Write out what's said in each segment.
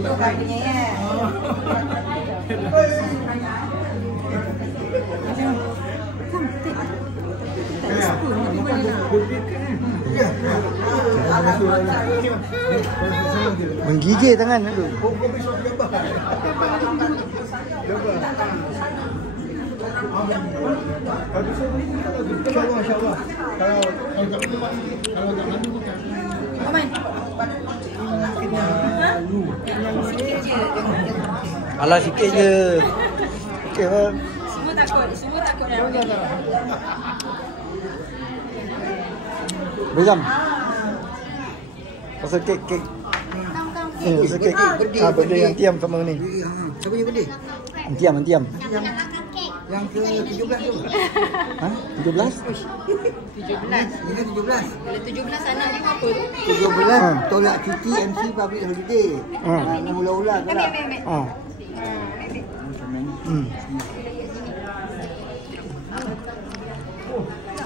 Itu kakinya ya. Menggigil tangan tu. InsyaAllah. Kalau tak lalu bukan. Alah sikit je. Okey apa? Semua takut Bejam. Pasal kek. Pasal kek. Benda yang tiam sama ni. Siapa yang benda? Antiam. Yang ke 17 tu. Ha? 17? 17. Ini 17. Kalau 17 anak dia apa tu? 17 tolak cuti MC public holiday. Nak mula-ulang ke tak? Ha.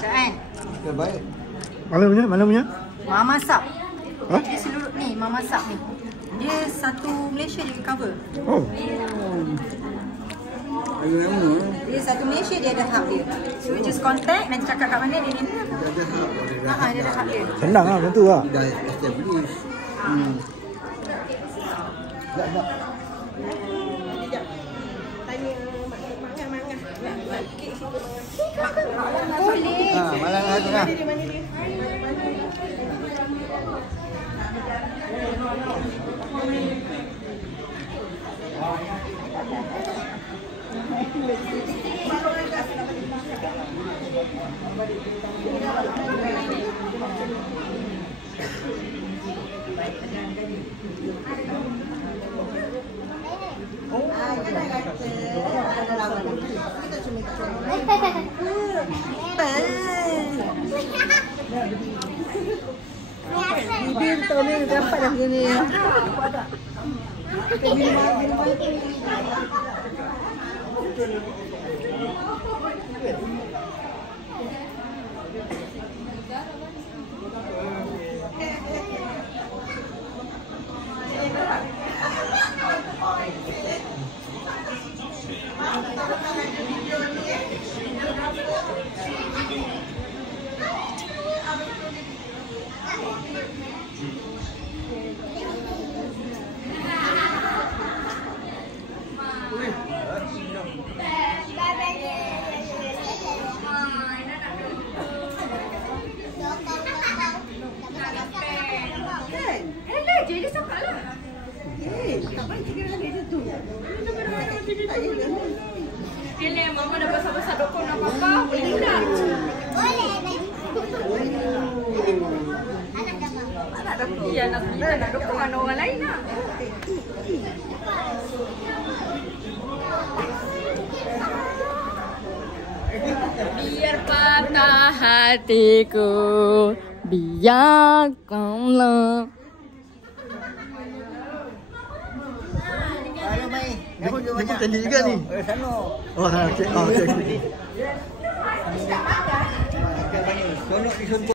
Kan? Ya, baik. Mana punya? Mama Sap. Ha? Dia seluruh ni Mama Sap ni. Dia satu Malaysia je cover. Oh. Dia satu Malaysia dia ada hub dia. So just contact nanti cakap kat mana dia ni. Dia Dia ada hub dia. Senang lah macam tu lah. dah establish. Tak. Boleh. Malang lah tu lah. Bibir tahun ni dapat dah macam ni. Dia cakap lah. Tak baik cakap dengan dia tu. Bila mama dah besar-besar dokon apa-apa, boleh tak? Anak dokon. Ya, anak kita nak dokon dengan orang lain lah. Biar patah hatiku, biarkanlah. Dia pun cantik juga ni. Sana. Oh, okey. Sonok di